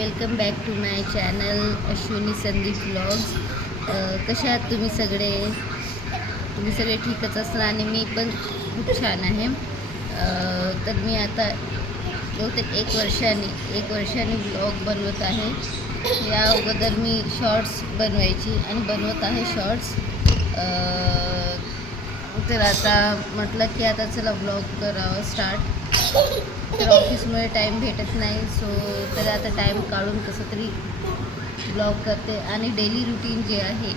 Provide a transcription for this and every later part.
Welcome back to my channel Ashwini Sandeep vlogs. कशा आहात तुम्ही सगळे ठीकच असणार आणि मी पण खूप छान आहे. तर मी आता बहुतेक एक वर्षाने व्लॉग बनवत आहे. या अगोदर मी शॉर्ट्स बनवायची आणि बनवत आहे शॉर्ट्स. तर आता म्हटलं की आता चला व्लॉग करावं स्टार्ट. तर ऑफिसमुळे टाईम भेटत नाही, सो तर आता टाईम काढून कसं तरी ब्लॉग करते आणि डेली रुटीन जे आहे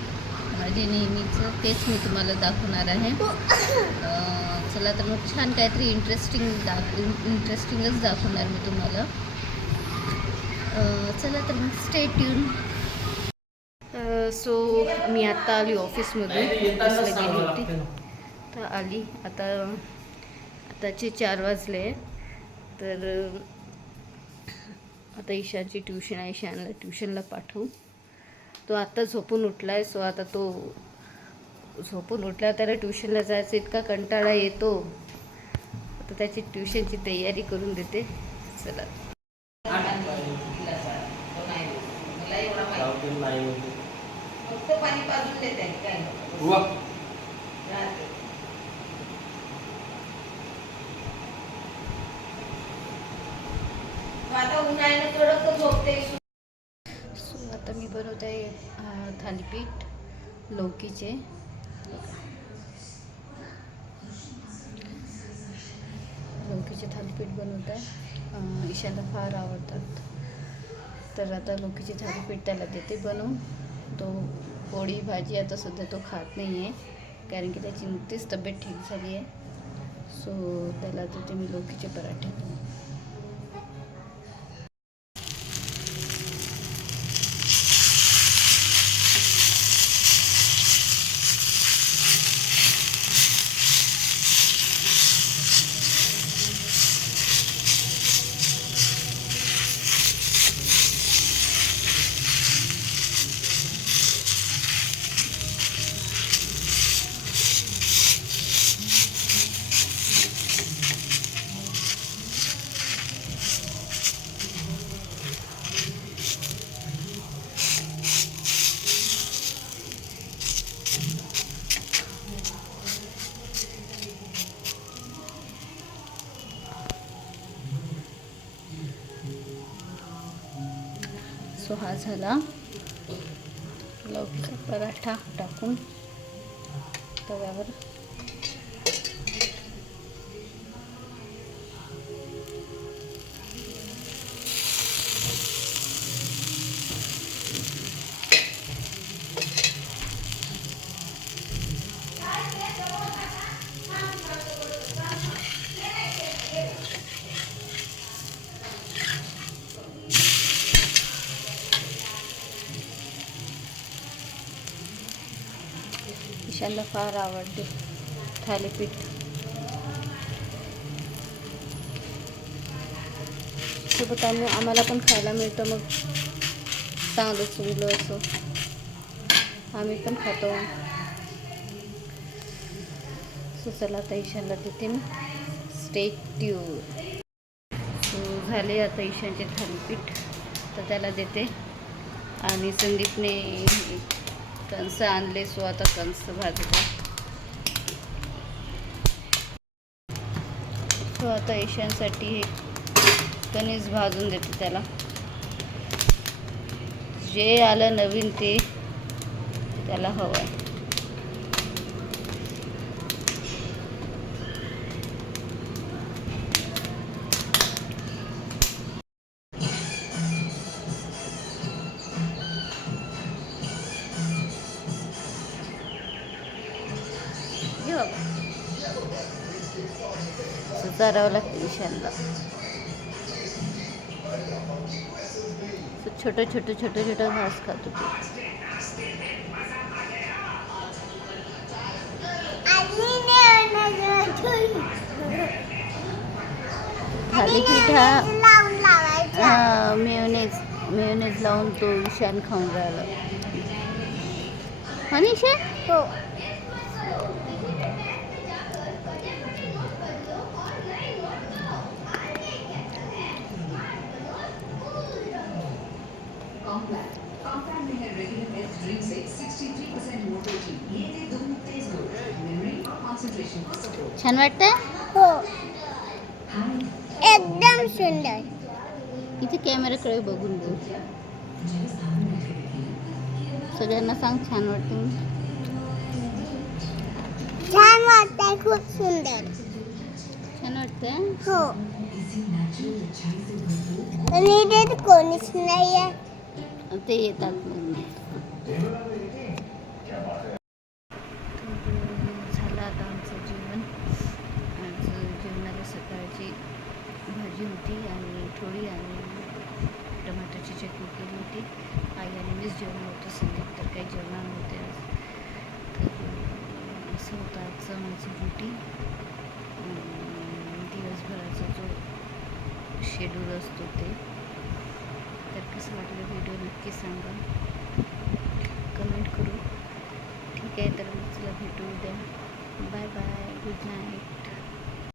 माझे नेहमीचं तेच मी तुम्हाला दाखवणार आहे. चला तर मग छान काहीतरी इंटरेस्टिंगच दाखवणार मी तुम्हाला. चला तर मग स्टे ट्यून. सो मी आत्ता आली ऑफिसमधून, ऑफिसला गेली होती तर आली. आताचे 4 वाजले. तर आता ईशानची ट्युशन आहे, ईशानला ट्युशनला पाठवू. तो आत्ता झोपून उठला आहे. सो आता तो झोपून उठला, त्याला ट्युशनला जायचं इतका कंटाळा येतो. आता त्याची ट्युशनची तयारी करून देते. चला फक्त पाणी पाजून देते काय आता उन्हाळ्याने कडक झोपते. सो आता मी बनवत आहे थालीपीठ लौकीचे. लौकीचे थालीपीठ बनवत आहे. ईशाला फार आवडतात. तर आता लौकीचे थालीपीठ त्याला देते बनवून. तो पोळी भाजी आता सध्या तो खात नाही आहे, कारण की त्याची नुकतीच तब्येत ठीक झाली आहे. सो त्याला देते मी लौकीचे पराठे. सो हा झाला लौकीचा पराठा टाकून तव्यावर. ईशानला फार आवडते थालीपीठ. सोबत आम्हाला पण खायला मिळतं, मग चांगलं चुंगलं असं आम्ही पण खातो. सो चला आता ईशानला देते मी. Stay tune. सो झाले आता ईशानचे थालीपीठ, तर त्याला देते. आणि संदीपने कणस आणले, सो आता कणस भाजते. सो आता ईशानसाठी हे कणीस भाजून देते त्याला. जे आलं नवीन ते त्याला हवं आहे. सुधारावं लागतं ईशानला. छोटं घास खातो ते. थालीपीठ हा मेयोनेज लावून तो ईशान खाऊन राहिला. हो ईशान? हो. छान वाटतं. हो एकदम सुंदर. इथे कॅमेराकडे बघून बोल. सगळ्यांना सांग छान वाटतं. छान वाटतंय खूप सुंदर. छान वाटतं. हो आणि इथे कोणीच नाही आहे. ते येतात मग. झालं आता आमचं जेवण. आज जेवणाला सकाळची भाजी होती आणि थोडी आणि टमाटरची चटणी केली होती. आई आणि मीच जेवण होतं. संदीप तर काही जेवणार नव्हते आज. तर असं होतं आजचं माझं रुटीन. दिवसभराचा जो शेड्यूल असतो ते. तर कसं वाटलं व्हिडिओ नक्की सांगा, कमेंट करू. ठीक आहे, तर चला भेटू उद्या. Bye bye, good night.